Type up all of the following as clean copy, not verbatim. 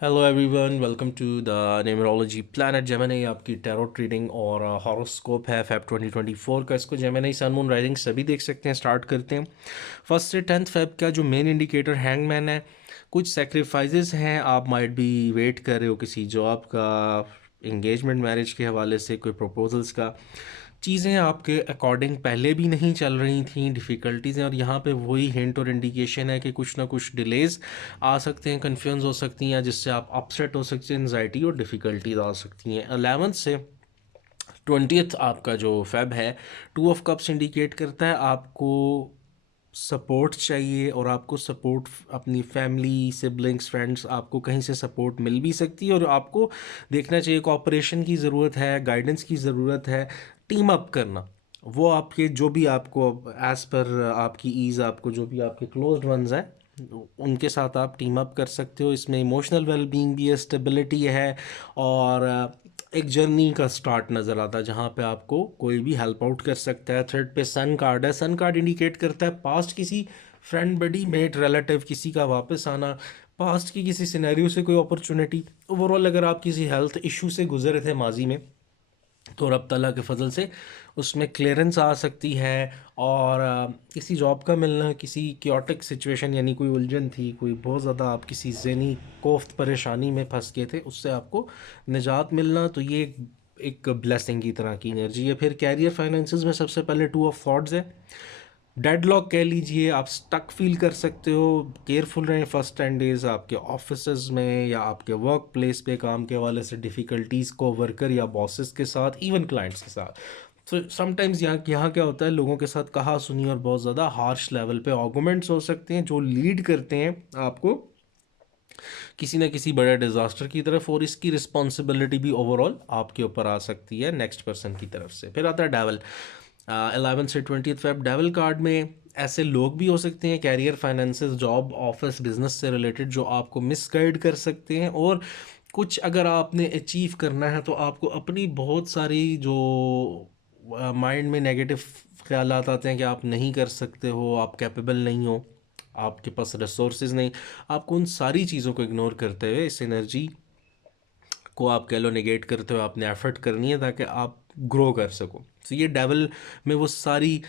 Hello everyone, welcome to the numerology planet Gemini. आपकी tarot reading और horoscope है Feb 2024 का। इसको जेमिनी सन मून राइजिंग सभी देख सकते हैं। स्टार्ट करते हैं। फर्स्ट से 10th फेब का जो मेन इंडिकेटर हैंगमैन है। कुछ सेक्रीफाइसेस हैं, आप माइट बी वेट कर रहे हो किसी जॉब का, इंगेजमेंट मैरिज के हवाले से, कोई प्रपोजल्स का। चीज़ें आपके अकॉर्डिंग पहले भी नहीं चल रही थी, डिफ़िकल्टीज़ हैं, और यहाँ पे वही हिंट और इंडिकेशन है कि कुछ ना कुछ डिलेज आ सकते हैं, कन्फ्यूज़ हो सकती हैं, जिससे आप अपसेट हो सकते हैं, एनजाइटी और डिफ़िकल्टीज आ सकती हैं। 11th से 20th आपका जो फेब है, 2 ऑफ कप्स इंडिकेट करता है आपको सपोर्ट चाहिए, और आपको सपोर्ट अपनी फैमिली, सिबलिंग्स, फ्रेंड्स, आपको कहीं से सपोर्ट मिल भी सकती है, और आपको देखना चाहिए कॉपरेशन की ज़रूरत है, गाइडेंस की ज़रूरत है, टीम अप करना। वो आपके जो भी आपको एज़ पर आपकी ईज़, आपको जो भी आपके क्लोज्ड वंस हैं उनके साथ आप टीम अप कर सकते हो। इसमें इमोशनल वेलबींग भी है, स्टेबिलिटी है, और एक जर्नी का स्टार्ट नज़र आता है जहाँ पे आपको कोई भी हेल्प आउट कर सकता है। थर्ड पे सन कार्ड है। सन कार्ड इंडिकेट करता है पास्ट किसी फ्रेंड, बडी, मेट, रिलेटिव किसी का वापस आना, पास्ट की किसी सिनेरियो से कोई अपॉर्चुनिटी। ओवरऑल अगर आप किसी हेल्थ इशू से गुजरे थे माजी में, तो रब तला के फजल से उसमें क्लियरेंस आ सकती है। और किसी जॉब का मिलना, किसी क्योटिक सिचुएशन यानी कोई उलझन थी, कोई बहुत ज़्यादा आप किसी ज़हनी कोफ्त परेशानी में फंस गए थे, उससे आपको निजात मिलना, तो ये एक ब्लेसिंग की तरह की एनर्जी है। फिर कैरियर फाइनेंसेस में सबसे पहले 2 ऑफ सॉर्ड्स है। डेडलॉक कह लीजिए, आप स्टक फील कर सकते हो। केयरफुल रहें फर्स्ट 10 डेज आपके ऑफिस में या आपके वर्क प्लेस पे काम के हवाले से डिफ़िकल्टीज़ को वर्कर या बॉसेस के साथ, इवन क्लाइंट्स के साथ। तो समटाइम्स यहाँ क्या होता है, लोगों के साथ कहा सुनी और बहुत ज़्यादा हार्श लेवल पे आर्गूमेंट्स हो सकते हैं, जो लीड करते हैं आपको किसी न किसी बड़े डिजास्टर की तरफ, और इसकी रिस्पॉन्सिबिलिटी भी ओवरऑल आपके ऊपर आ सकती है नेक्स्ट पर्सन की तरफ से। फिर आता है डेवल। 11 से 20th फेब। डेवल कार्ड में ऐसे लोग भी हो सकते हैं, career, finances, job, office, business से रिलेटेड, जो आपको मिसगाइड कर सकते हैं। और कुछ अगर आपने अचीव करना है तो आपको अपनी बहुत सारी जो माइंड में नेगेटिव ख्यालात आते हैं कि आप नहीं कर सकते हो, आप कैपेबल नहीं हो, आपके पास रिसोर्सेज नहीं, आपको उन सारी चीज़ों को इग्नोर करते हुए, इस एनर्जी को आप कह लो निगेट करते हो, आपने एफर्ट करनी है ताकि आप ग्रो कर सको। तो ये डेवल में वो सारी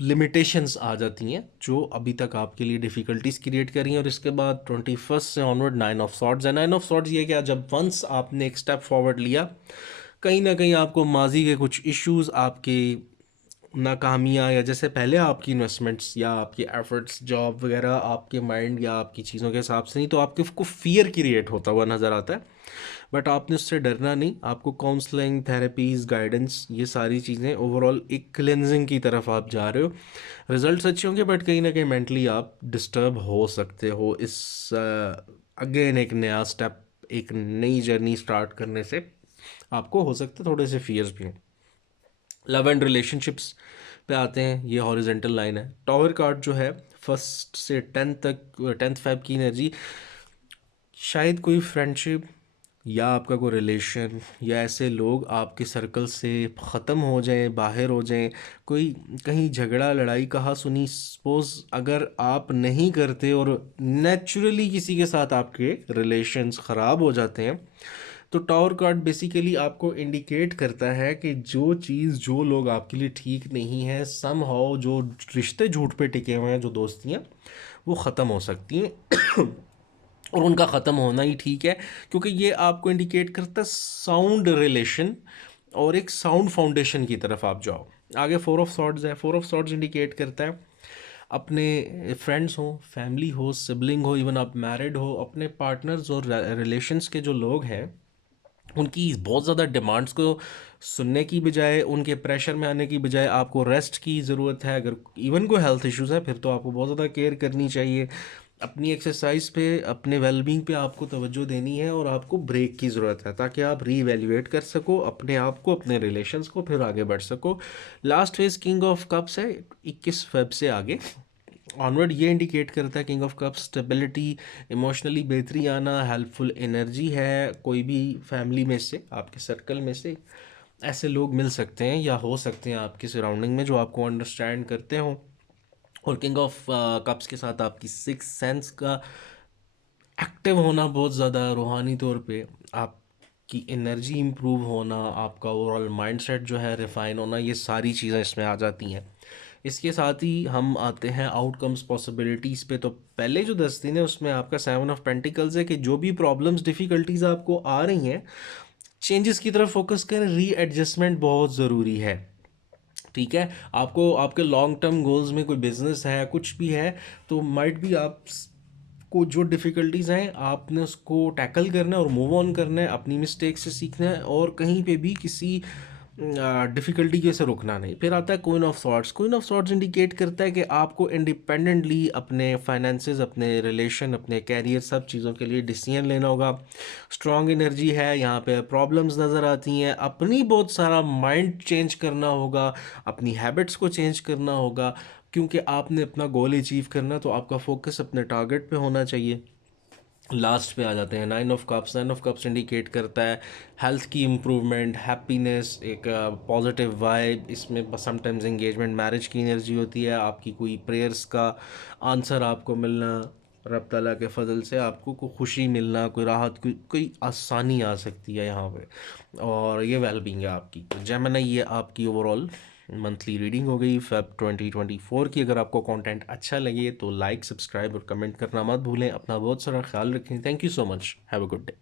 लिमिटेशंस आ जाती हैं जो अभी तक आपके लिए डिफ़िकल्टीज क्रिएट करी हैं। और इसके बाद 21st से ऑनवर्ड 9 ऑफ सॉर्ड्स है। 9 ऑफ सॉर्ड्स ये क्या, जब वंस आपने एक स्टेप फॉरवर्ड लिया, कहीं ना कहीं आपको माजी के कुछ इश्यूज, आपके नाकामियाँ, या जैसे पहले आपकी इन्वेस्टमेंट्स या आपकी एफर्ट्स, जॉब वगैरह आपके माइंड या आपकी चीज़ों के हिसाब से नहीं, तो आपके को फियर क्रिएट होता हुआ नज़र आता है। बट आपने उससे डरना नहीं, आपको काउंसलिंग, थेरेपीज़, गाइडेंस, ये सारी चीज़ें, ओवरऑल एक क्लेंजिंग की तरफ आप जा रहे हो। रिजल्ट्स अच्छे होंगे, बट कहीं ना कहीं मेंटली आप डिस्टर्ब हो सकते हो। इस अगेन एक नया स्टेप, एक नई जर्नी स्टार्ट करने से आपको हो सकते थोड़े से फियर्स भी हों। लव एंड रिलेशनशिप्स पे आते हैं। ये हॉरिजेंटल लाइन है। टॉवर कार्ड जो है, 1 से 10 तक, 10th फेब की एनर्जी, शायद कोई फ्रेंडशिप या आपका कोई रिलेशन या ऐसे लोग आपके सर्कल से ख़त्म हो जाएं, बाहर हो जाएं, कोई कहीं झगड़ा, लड़ाई, कहा सुनी, सपोज अगर आप नहीं करते और नेचुरली किसी के साथ आपके रिलेशंस ख़राब हो जाते हैं, तो टावर कार्ड बेसिकली आपको इंडिकेट करता है कि जो चीज़, जो लोग आपके लिए ठीक नहीं है, समहाउ जो रिश्ते झूठ पे टिके हुए हैं, जो दोस्तियाँ, वो ख़त्म हो सकती हैं। और उनका ख़त्म होना ही ठीक है, क्योंकि ये आपको इंडिकेट करता है साउंड रिलेशन और एक साउंड फाउंडेशन की तरफ आप जाओ। आगे 4 ऑफ सॉर्ड्स है। 4 ऑफ सॉर्ड्स इंडिकेट करता है अपने फ्रेंड्स हो, फैमिली हो, सिबलिंग हो, इवन आप मैरिड हो, अपने पार्टनर्स और रिलेशंस के जो लोग हैं, उनकी बहुत ज़्यादा डिमांड्स को सुनने की बजाय, उनके प्रेशर में आने की बजाय, आपको रेस्ट की ज़रूरत है। अगर इवन कोई हेल्थ इश्यूज़ है, फिर तो आपको बहुत ज़्यादा केयर करनी चाहिए। अपनी एक्सरसाइज पे, अपने वेलबींग पे आपको तवज्जो देनी है, और आपको ब्रेक की ज़रूरत है ताकि आप रीवैल्यूएट कर सको अपने आप को, अपने रिलेशंस को, फिर आगे बढ़ सको। Last phase king of cups है। 21 फेब से आगे ऑनवर्ड ये इंडिकेट करता है, king of cup, stability, emotionally बेहतरी आना, हेल्पफुल एनर्जी है। कोई भी फैमिली में से, आपके सर्कल में से ऐसे लोग मिल सकते हैं या हो सकते हैं आपकी सराउंडिंग में, जो आपको अंडरस्टैंड करते हो। और किंग ऑफ कप्स के साथ आपकी सिक्स सेंस का एक्टिव होना बहुत ज़्यादा रूहानी तौर पे, आपकी एनर्जी इम्प्रूव होना, आपका ओवरऑल माइंडसेट जो है रिफाइन होना, ये सारी चीज़ें इसमें आ जाती हैं। इसके साथ ही हम आते हैं आउटकम्स पॉसिबिलिटीज़ पे। तो पहले जो 10 दिन है उसमें आपका 7 ऑफ पेंटिकल्स है कि जो भी प्रॉब्लम्स डिफ़िकल्टीज आपको आ रही हैं, चेंजेस की तरफ फोकस करें, री एडजस्टमेंट बहुत ज़रूरी है। ठीक है, आपको आपके लॉन्ग टर्म गोल्स में कोई बिजनेस है, कुछ भी है, तो माइट भी आप को जो डिफ़िकल्टीज़ हैं आपने उसको टैकल करना है और मूव ऑन करना है, अपनी मिस्टेक से सीखना है और कहीं पे भी किसी डिफ़िकल्टी की वजह से रुकना नहीं। फिर आता है queen of swords. Queen of swords indicate करता है कि आपको इंडिपेंडेंटली अपने फाइनेंसेस, अपने रिलेशन, अपने कैरियर, सब चीज़ों के लिए डिसीजन लेना होगा। स्ट्रॉन्ग एनर्जी है, यहाँ पे प्रॉब्लम्स नज़र आती हैं, अपनी बहुत सारा माइंड चेंज करना होगा, अपनी हैबिट्स को चेंज करना होगा, क्योंकि आपने अपना गोल अचीव करना, तो आपका फोकस अपने टारगेट पे होना चाहिए। लास्ट पे आ जाते हैं 9 of cups. 9 of cups indicate करता है हेल्थ की इम्प्रूवमेंट, हैप्पीनेस, एक पॉजिटिव वाइब। इसमें समटाइम्स एंगेजमेंट, मैरिज की एनर्जी होती है, आपकी कोई प्रेयर्स का आंसर आपको मिलना, रब ताला के फजल से आपको कोई खुशी मिलना, कोई राहत, कोई आसानी आ सकती है यहाँ पे, और ये वेलबींग है आपकी। तो जेमिनी, ये आपकी ओवरऑल मंथली रीडिंग हो गई फेब 2024 की। अगर आपको कंटेंट अच्छा लगे तो लाइक, सब्सक्राइब और कमेंट करना मत भूलें। अपना बहुत सारा ख्याल रखें। Thank you so much. Have a good day.